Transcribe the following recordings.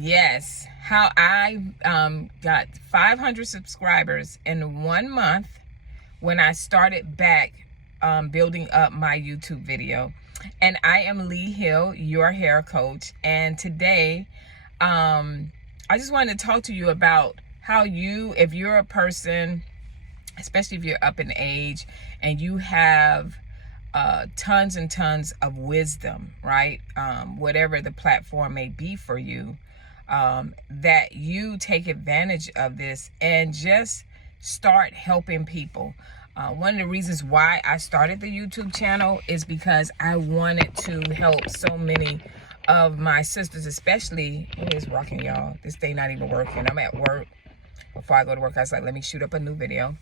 Yes, how I got 500 subscribers in 1 month when I started back building up my YouTube video. And I am Lee Hill, your hair coach. And today, I just wanted to talk to you about how if you're a person, especially if you're up in age and you have tons and tons of wisdom, right? Whatever the platform may be for you, that you take advantage of this and just start helping people. One of the reasons why I started the YouTube channel is because I wanted to help so many of my sisters, especially, it is rocking, y'all. This thing not even working. I'm at work. Before I go to work, I was like, let me shoot up a new video.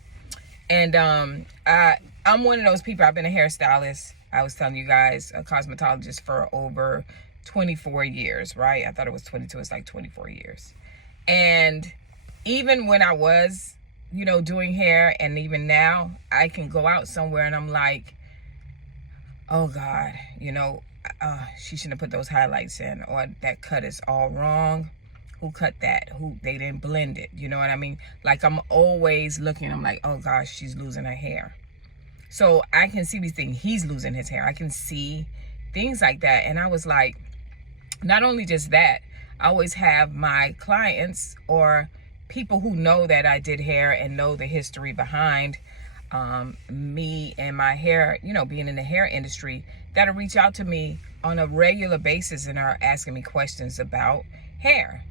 And I'm one of those people. I've been a hairstylist. I was telling you guys, a cosmetologist for over 24 years, right? I thought it was 22. It's like 24 years. And even when I was, doing hair, and even now, I can go out somewhere and I'm like, oh God, she shouldn't have put those highlights in, or that cut is all wrong. Who cut that? They didn't blend it. You know what I mean? Like, I'm always looking. I'm like, oh gosh, she's losing her hair. So I can see these things. He's losing his hair. I can see things like that. And I was like, not only just that, I always have my clients or people who know that I did hair and know the history behind me and my hair, being in the hair industry, that'll reach out to me on a regular basis and are asking me questions about hair.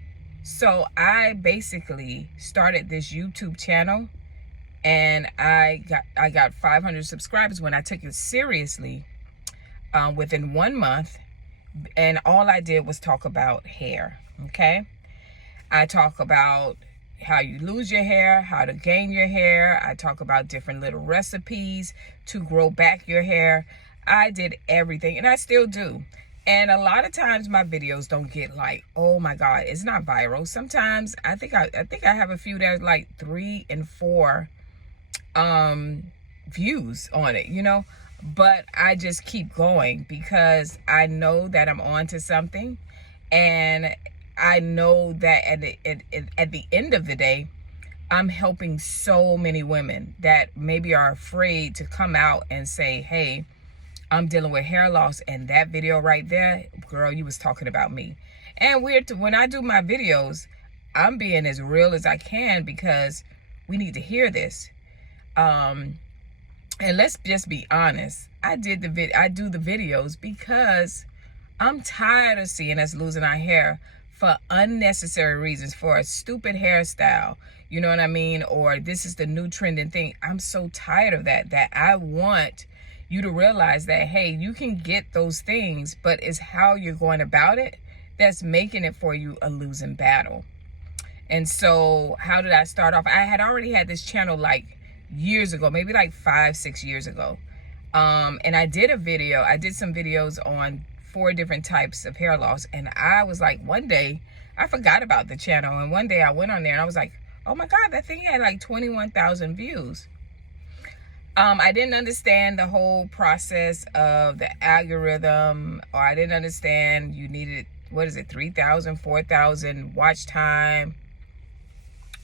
So I basically started this YouTube channel, and I got 500 subscribers when I took it seriously within 1 month. And all I did was talk about hair, okay? I talk about how you lose your hair, how to gain your hair. I talk about different little recipes to grow back your hair. I did everything, and I still do. And a lot of times my videos don't get like, oh my God, it's not viral. Sometimes I think I have a few that are like 3 and 4 views on it, but I just keep going because I know that I'm on to something, and I know that at the end of the day, I'm helping so many women that maybe are afraid to come out and say, hey, I'm dealing with hair loss, and that video right there, girl, you was talking about me. And when I do my videos, I'm being as real as I can because we need to hear this. And let's just be honest. I do the videos because I'm tired of seeing us losing our hair for unnecessary reasons, for a stupid hairstyle. You know what I mean? Or this is the new trending thing. I'm so tired of that I want you to realize that, hey, you can get those things, but it's how you're going about it that's making it for you a losing battle. And so how did I start off? I had already had this channel like years ago, maybe like 5-6 years ago. And I did some videos on 4 different types of hair loss. And I was like, one day I forgot about the channel. And one day I went on there and I was like, oh my God, that thing had like 21,000 views. I didn't understand the whole process of the algorithm, or I didn't understand you needed, 3,000, 4,000 watch time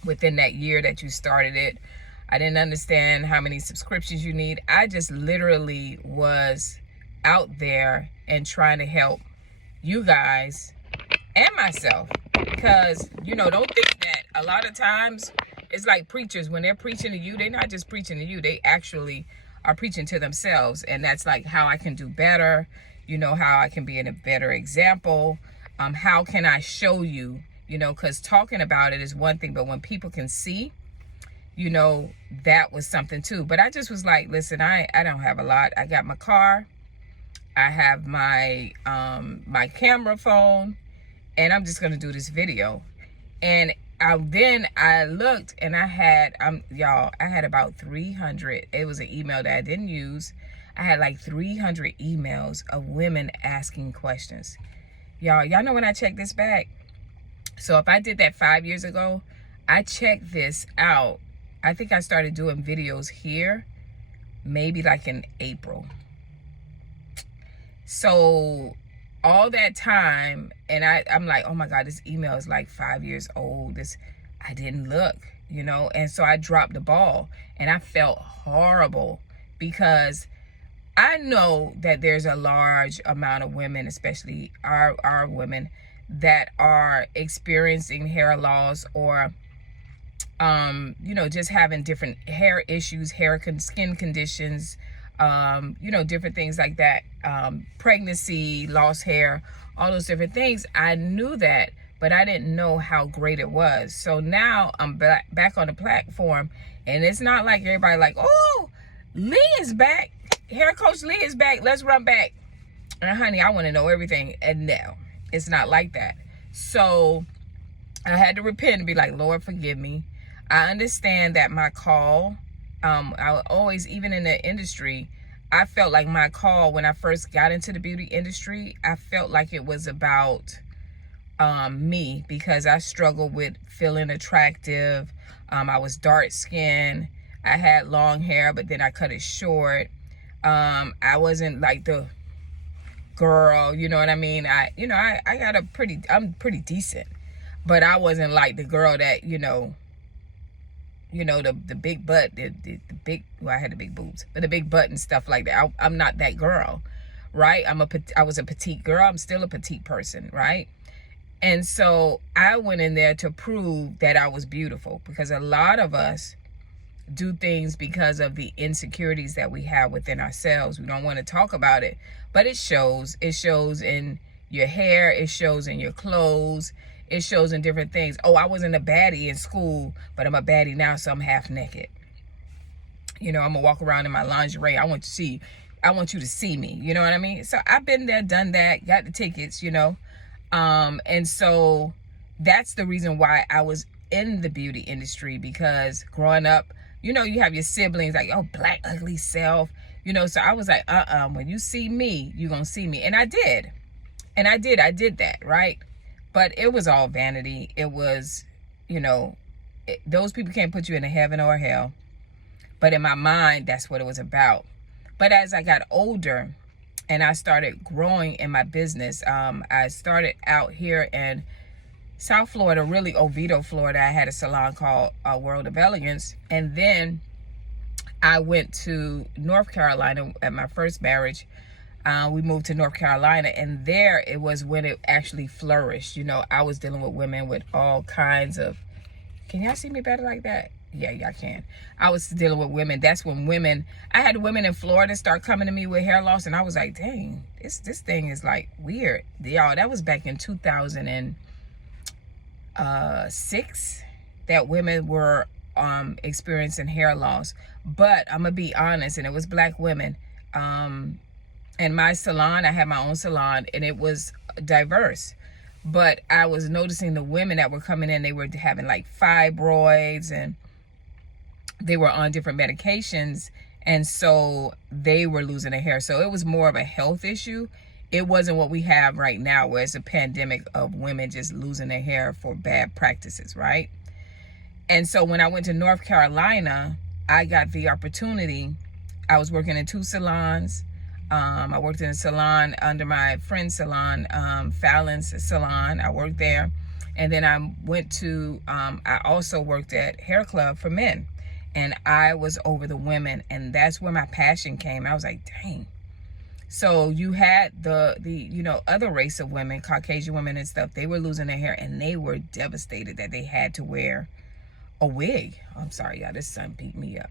within that year that you started it. I didn't understand how many subscriptions you need. I just literally was out there and trying to help you guys and myself, because, don't think that a lot of times it's like preachers, when they're preaching to you, they're not just preaching to you, they actually are preaching to themselves. And that's like how I can do better, how I can be a better example. How can I show you, because talking about it is one thing, but when people can see, that was something too. But I just was like, listen, I don't have a lot. I got my car, I have my my camera phone, and I'm just gonna do this video. And then I looked, and I had about 300. It was an email that I didn't use. I had like 300 emails of women asking questions. Y'all know when I checked this back. So if I did that 5 years ago, I checked this out. I think I started doing videos here maybe like in April. So all that time, and I'm like, oh my God, this email is like 5 years old. I didn't look, and so I dropped the ball, and I felt horrible because I know that there's a large amount of women, especially our women, that are experiencing hair loss or just having different hair issues, skin conditions, different things like that, pregnancy, lost hair, all those different things. I knew that, but I didn't know how great it was. So now I'm back on the platform, and it's not like everybody like, oh, Lee is back. Hair coach Lee is back. Let's run back. And honey, I want to know everything. And no, it's not like that. So I had to repent and be like, Lord, forgive me. I understand that my call, I always, even in the industry, I felt like my call when I first got into the beauty industry, I felt like it was about me, because I struggled with feeling attractive. I was dark skinned. I had long hair, but then I cut it short. I wasn't like the girl, you know what I mean? I'm pretty decent, but I wasn't like the girl that, the big butt, the big, well, I had the big boobs, but the big butt and stuff like that. I'm not that girl, right? I was a petite girl. I'm still a petite person, right? And so I went in there to prove that I was beautiful, because a lot of us do things because of the insecurities that we have within ourselves. We don't want to talk about it, but it shows. It shows in your hair. It shows in your clothes. It shows in different things. Oh, I wasn't a baddie in school, but I'm a baddie now, so I'm half naked. I'm gonna walk around in my lingerie. I want you to see me. You know what I mean? So I've been there, done that, got the tickets, and so that's the reason why I was in the beauty industry, because growing up, you have your siblings like, oh, black ugly self, so I was like, when you see me, you're gonna see me. And I did that, right? But it was all vanity. It was, those people can't put you in a heaven or a hell. But in my mind, that's what it was about. But as I got older and I started growing in my business, I started out here in South Florida, really Oviedo, Florida. I had a salon called World of Elegance. And then I went to North Carolina at my first marriage. We moved to North Carolina, and there it was when it actually flourished. I was dealing with women with all kinds of, can y'all see me better like that? Yeah, y'all can. I was dealing with women. That's when I had women in Florida start coming to me with hair loss, and I was like, dang, this thing is like weird. Y'all, that was back in 2006 that women were experiencing hair loss. But I'm gonna be honest, and it was black women. In my salon, I had my own salon, and it was diverse. But I was noticing the women that were coming in, they were having like fibroids, and they were on different medications, and so they were losing their hair. So it was more of a health issue. It wasn't what we have right now, where it's a pandemic of women just losing their hair for bad practices, right? And so when I went to North Carolina, I got the opportunity. I was working in 2 salons. I worked in a salon under my friend's salon, Fallon's salon. I worked there. And then I went to, I also worked at Hair Club for men. And I was over the women. And that's where my passion came. I was like, dang. So you had the other race of women, Caucasian women and stuff. They were losing their hair, and they were devastated that they had to wear a wig. I'm sorry, y'all. This sun beat me up.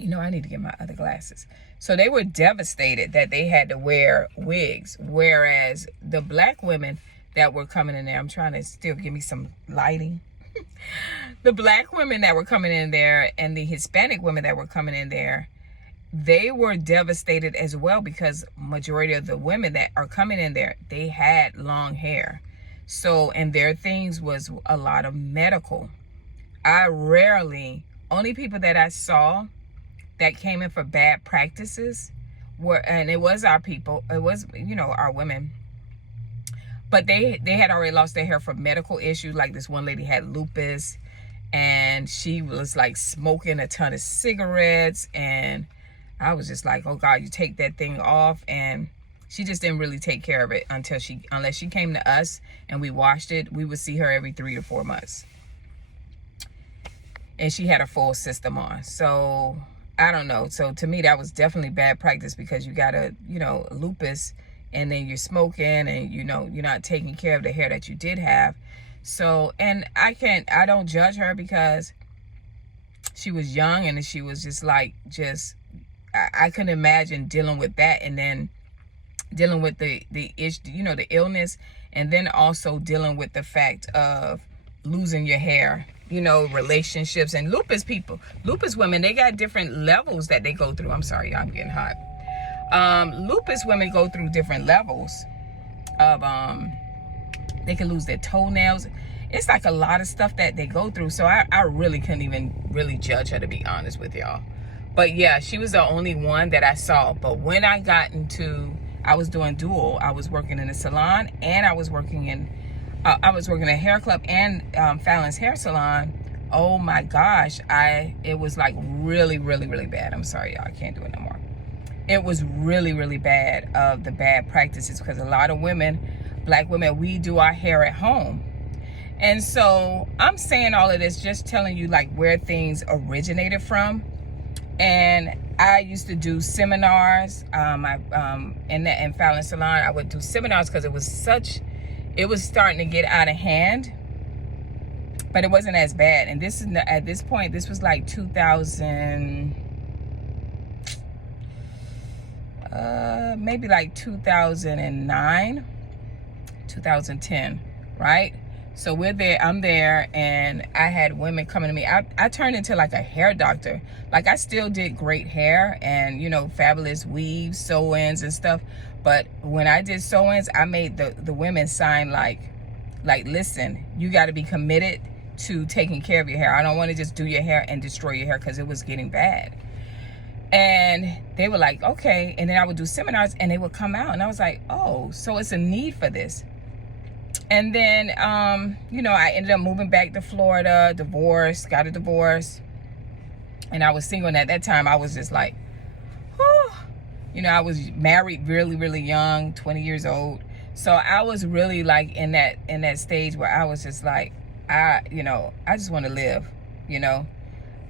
I need to get my other glasses. So they were devastated that they had to wear wigs, whereas the black women that were coming in there, I'm trying to still give me some lighting. The black women that were coming in there and the Hispanic women that were coming in there, they were devastated as well, because majority of the women that are coming in there, they had long hair. So, and their things was a lot of medical. Only people that I saw that came in for bad practices were, and it was our people, it was, our women, but they had already lost their hair for medical issues. Like this one lady had lupus, and she was like smoking a ton of cigarettes, and I was just like, oh God, you take that thing off. And She just didn't really take care of it unless she came to us and we washed it. We would see her every 3 to 4 months. And she had a full system on. So I don't know. So to me, that was definitely bad practice, because you got a, lupus, and then you're smoking, and you're not taking care of the hair that you did have. So, and I don't judge her, because she was young, and she was I couldn't imagine dealing with that, and then dealing with the issue, the illness, and then also dealing with the fact of losing your hair, relationships. And lupus women, they got different levels that they go through. I'm sorry, y'all, I'm getting hot. Lupus women go through different levels of, they can lose their toenails. It's like a lot of stuff that they go through. So I really couldn't even really judge her, to be honest with y'all. But yeah, she was the only one that I saw. But when I I was doing dual. I was working in a salon, and I was working in a hair club and Fallon's hair salon. Oh my gosh, it was like really, really, really bad. I'm sorry, y'all, I can't do it no more. It was really, really bad, of the bad practices, because a lot of women, black women, we do our hair at home. And so I'm saying all of this, just telling you like where things originated from. And I used to do seminars. In Fallon's salon, I would do seminars, because it was starting to get out of hand, but it wasn't as bad. And at this point, this was like 2000, maybe like 2009, 2010, right? So I'm there, and I had women coming to me. I turned into like a hair doctor. Like, I still did great hair and, fabulous weaves, sew-ins and stuff. But when I did sew-ins, I made the women sign like, listen, you got to be committed to taking care of your hair. I don't want to just do your hair and destroy your hair, because it was getting bad. And they were like, okay. And then I would do seminars, and they would come out, and I was like, oh, so it's a need for this. And then, I ended up moving back to Florida, got a divorce. And I was single, and at that time, I was just like, whew. I was married really, really young, 20 years old. So I was really like in that stage where I was just like, I just want to live,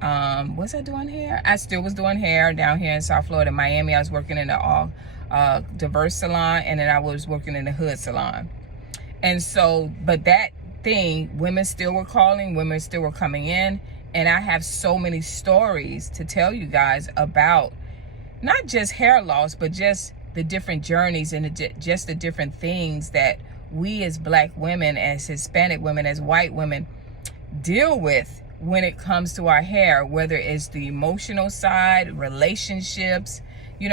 Was I doing hair? I still was doing hair down here in South Florida, Miami. I was working in a diverse salon, and then I was working in the hood salon. And so, but that thing, women still were calling, women still were coming in. And I have so many stories to tell you guys about not just hair loss, but just the different journeys and just the different things that we as black women, as Hispanic women, as white women deal with when it comes to our hair, whether it's the emotional side, relationships,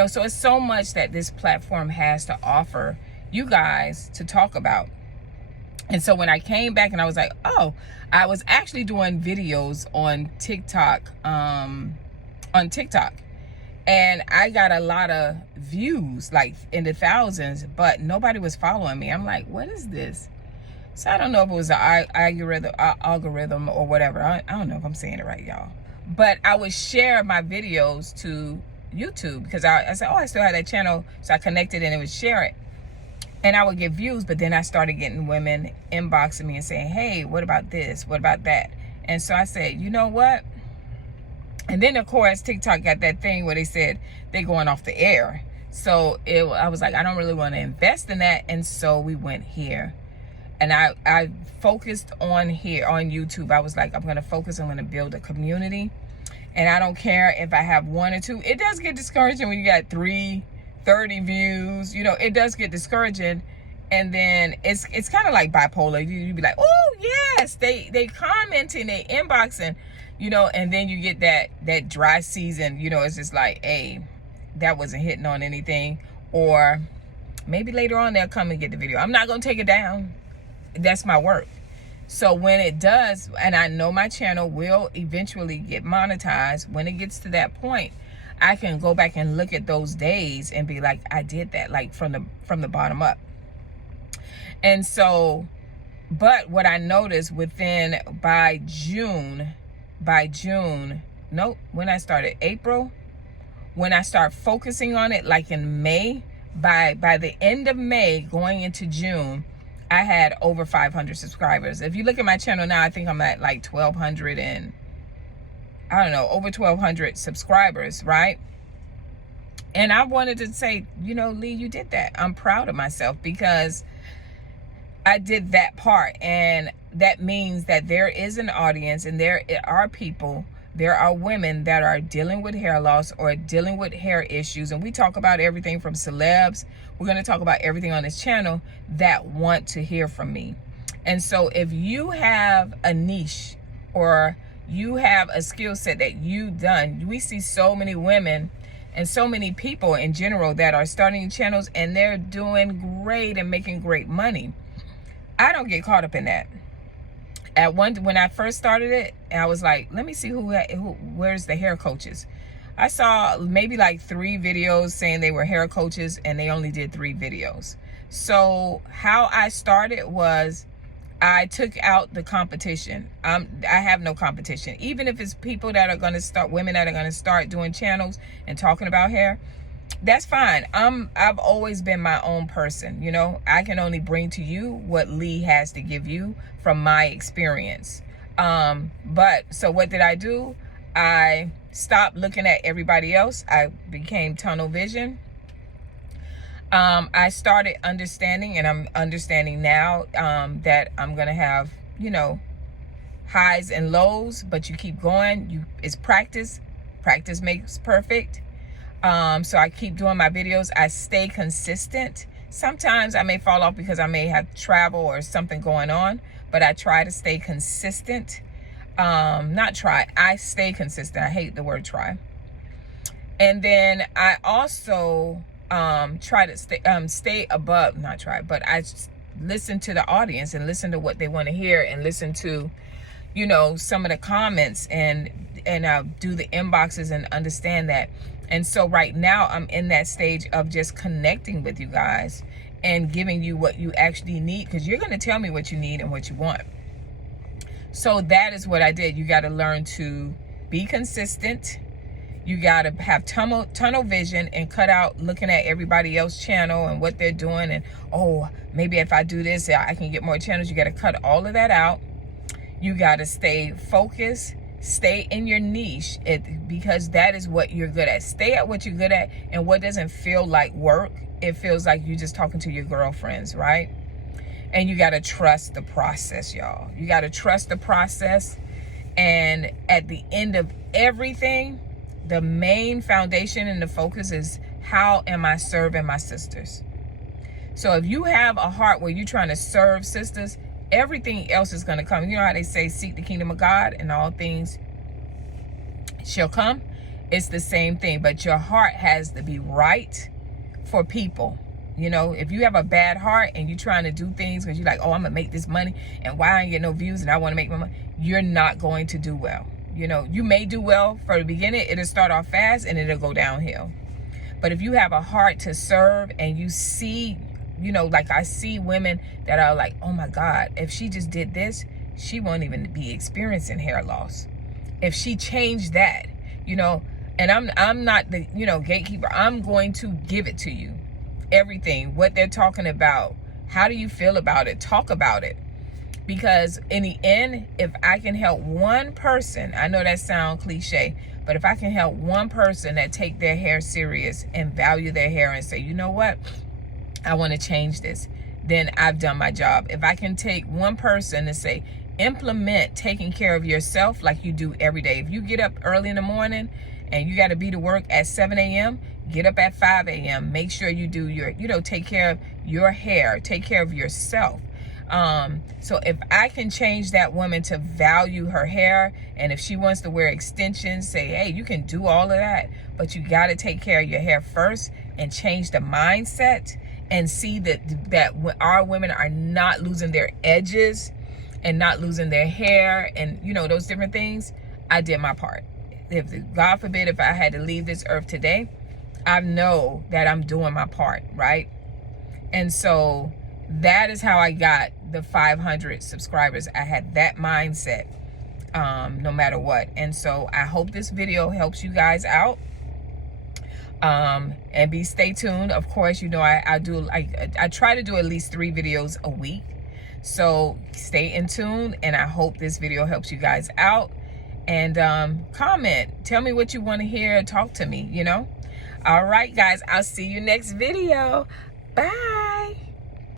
so it's so much that this platform has to offer you guys to talk about. And so when I came back, and I was like, oh, I was actually doing videos on TikTok, and I got a lot of views, like in the thousands, but nobody was following me. I'm like, what is this? So I don't know if it was an algorithm or whatever. I don't know if I'm saying it right, y'all. But I would share my videos to YouTube, because I said, oh, I still have that channel. So I connected, and it would share it. And I would get views, but then I started getting women inboxing me and saying, hey, what about this? What about that? And so I said, you know what? And then, of course, TikTok got that thing where they said they're going off the air. So I was like, I don't really want to invest in that. And so we went here. And I focused on here, on YouTube. I was like, I'm going to build a community. And I don't care if I have 1 or 2. It does get discouraging when you got 30 views. It does get discouraging. And then it's kind of like bipolar. You be like, oh yes, they commenting, they inboxing, and then you get that dry season, it's just like, hey, that wasn't hitting on anything. Or maybe later on they'll come and get the video. I'm not gonna take it down. That's my work. So when it does, and I know my channel will eventually get monetized, when it gets to that point, I can go back and look at those days and be like, I did that, like from the bottom up. And so, but what I noticed by June, when I started April, when I start focusing on it, like in May, by the end of May going into June, I had over 500 subscribers. If you look at my channel now, I think I'm at like 1,200 and I don't know, over 1,200 subscribers, right? And I wanted to say, you know, Lee, you did that. I'm proud of myself because I did that part. And that means that there is an audience, and there are people, there are women that are dealing with hair loss or dealing with hair issues. And we talk about everything from celebs. We're going to talk about everything on this channel that want to hear from me. And so if you have a niche or you have a skill set that you've done, we see so many women and so many people in general that are starting channels and they're doing great and making great money. I don't get caught up in that. When I first started it, I was like, let me see where's the hair coaches. I saw maybe like 3 videos saying they were hair coaches, and they only did 3 videos. So how I started was I took out the competition. I have no competition. Even if it's people that are going to start, women that are going to start doing channels and talking about hair, that's fine. I've always been my own person. You know, I can only bring to you what Lee has to give you from my experience. But so what did I do? I stopped looking at everybody else. I became tunnel vision. I started understanding, and I'm understanding now, that I'm going to have, you know, highs and lows, but you keep going. It's practice. Practice makes perfect. So I keep doing my videos. I stay consistent. Sometimes I may fall off because I may have travel or something going on, but I try to stay consistent. I stay consistent. I hate the word try. And then I also try to stay above, not try, but I listen to the audience and listen to what they want to hear, and listen to, you know, some of the comments, and do the inboxes and understand that. And so right now I'm in that stage of just connecting with you guys and giving you what you actually need, because you're going to tell me what you need and what you want. So that is what I did. You got to learn to be consistent. You got to have tunnel vision and cut out looking at everybody else's channel and what they're doing. And, oh, maybe if I do this, I can get more channels. You got to cut all of that out. You got to stay focused. Stay in your niche, because that is what you're good at. Stay at what you're good at, and what doesn't feel like work. It feels like you're just talking to your girlfriends, right? And you got to trust the process, y'all. You got to trust the process. And at the end of everything, the main foundation and the focus is, how am I serving my sisters? So if you have a heart where you're trying to serve sisters, everything else is going to come. You know how they say, seek the kingdom of God and all things shall come? It's the same thing, but your heart has to be right for people. You know, if you have a bad heart and you're trying to do things because you're like, oh, I'm going to make this money, and why I ain't get no views and I want to make my money, you're not going to do well. You know, you may do well for the beginning. It'll start off fast and it'll go downhill. But if you have a heart to serve, and you see, you know, like I see women that are like, oh my God, if she just did this, she won't even be experiencing hair loss. If she changed that, you know, and I'm not the, you know, gatekeeper. I'm going to give it to you. Everything, what they're talking about. How do you feel about it? Talk about it. Because in the end, if I can help one person, I know that sounds cliche, but if I can help one person that take their hair serious and value their hair and say, you know what, I want to change this, then I've done my job. If I can take one person and say, implement taking care of yourself like you do every day. If you get up early in the morning and you got to be to work at 7 a.m., get up at 5 a.m. Make sure you do your, you know, take care of your hair, take care of yourself. So if I can change that woman to value her hair, and if she wants to wear extensions, say, hey, you can do all of that, but you got to take care of your hair first and change the mindset, and see that our women are not losing their edges and not losing their hair and, you know, those different things. I did my part. If God forbid, if I had to leave this earth today, I know that I'm doing my part, right? And so that is how I got the 500 subscribers. I had that mindset, no matter what. And so I hope this video helps you guys out. And stay tuned. Of course, you know, I try to do at least 3 videos a week. So stay in tune, and I hope this video helps you guys out. And comment, tell me what you want to hear, talk to me, you know. All right, guys, I'll see you next video. Bye.